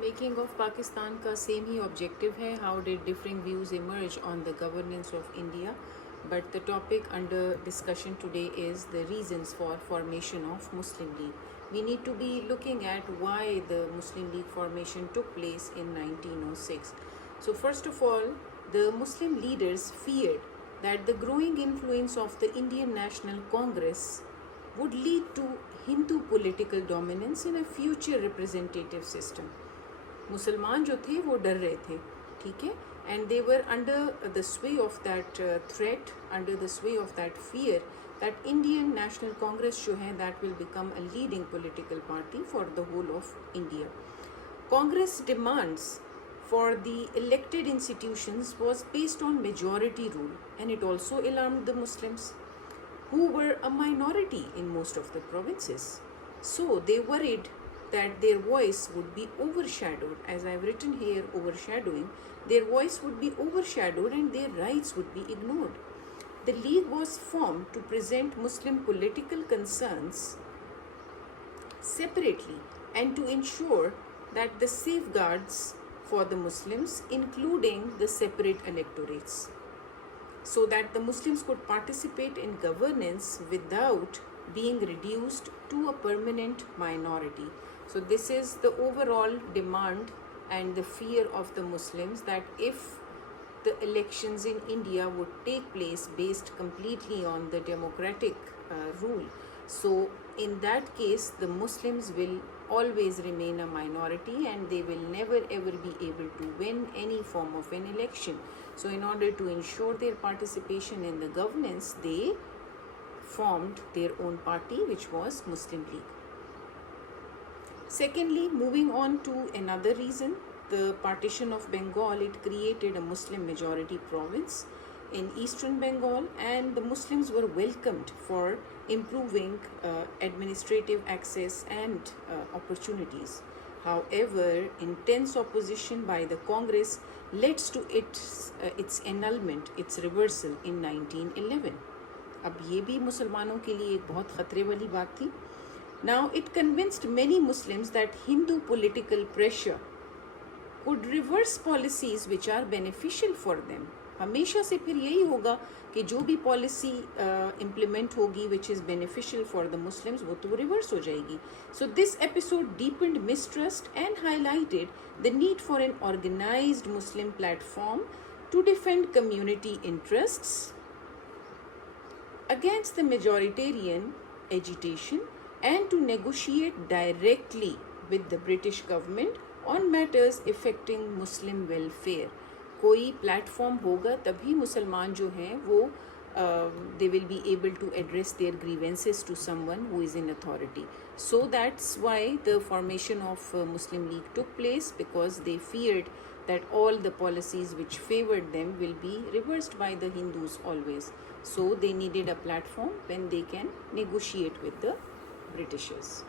Making of Pakistan का same ही objective है. How did differing views emerge on the governance of India, but the topic under discussion today is the reasons for formation of Muslim League. We need to be looking at why the Muslim League formation took place in 1906. So first of all, the Muslim leaders feared that the growing influence of the Indian National Congress would lead to Hindu political dominance in a future representative system. मुसलमान जो थे वो डर रहे थे, ठीक है, and they were under the sway of that threat, under the sway of that fear that Indian National Congress जो है that will become a leading political party for the whole of India. Congress demands for the elected institutions was based on majority rule, and it also alarmed the Muslims, who were a minority in most of the provinces. So they worried that their voice would be overshadowed, as I've written here, overshadowing. Their voice would be overshadowed and their rights would be ignored. The League was formed to present Muslim political concerns separately and to ensure that the safeguards for the Muslims, including the separate electorates, so that the Muslims could participate in governance without being reduced to a permanent minority. So this is the overall demand and the fear of the Muslims, that if the elections in India would take place based completely on the democratic rule, so in that case the Muslims will always remain a minority and they will never ever be able to win any form of an election. So in order to ensure their participation in the governance, they formed their own party, which was Muslim League. Secondly, moving on to another reason, the partition of Bengal, it created a Muslim majority province in eastern Bengal, and the Muslims were welcomed for improving administrative access and opportunities. However, intense opposition by the Congress led to its annulment, its reversal in 1911. अब ये भी मुसलमानों के लिए एक बहुत खतरे वाली बात थी. Now it convinced many Muslims that Hindu political pressure could reverse policies which are beneficial for them. हमेशा से फिर यही होगा कि जो भी पॉलिसी इम्प्लीमेंट होगी which is beneficial for the Muslims, वो तो रिवर्स हो जाएगी. So this episode deepened mistrust and highlighted the need for an organised Muslim platform to defend community interests against the majoritarian agitation and to negotiate directly with the British government on matters affecting Muslim welfare. कोई platform होगा तभी मुसलमान जो हैं वो they will be able to address their grievances to someone who is in authority. So that's why the formation of Muslim League took place, because they feared that all the policies which favored them will be reversed by the Hindus always. So they needed a platform when they can negotiate with the Britishers.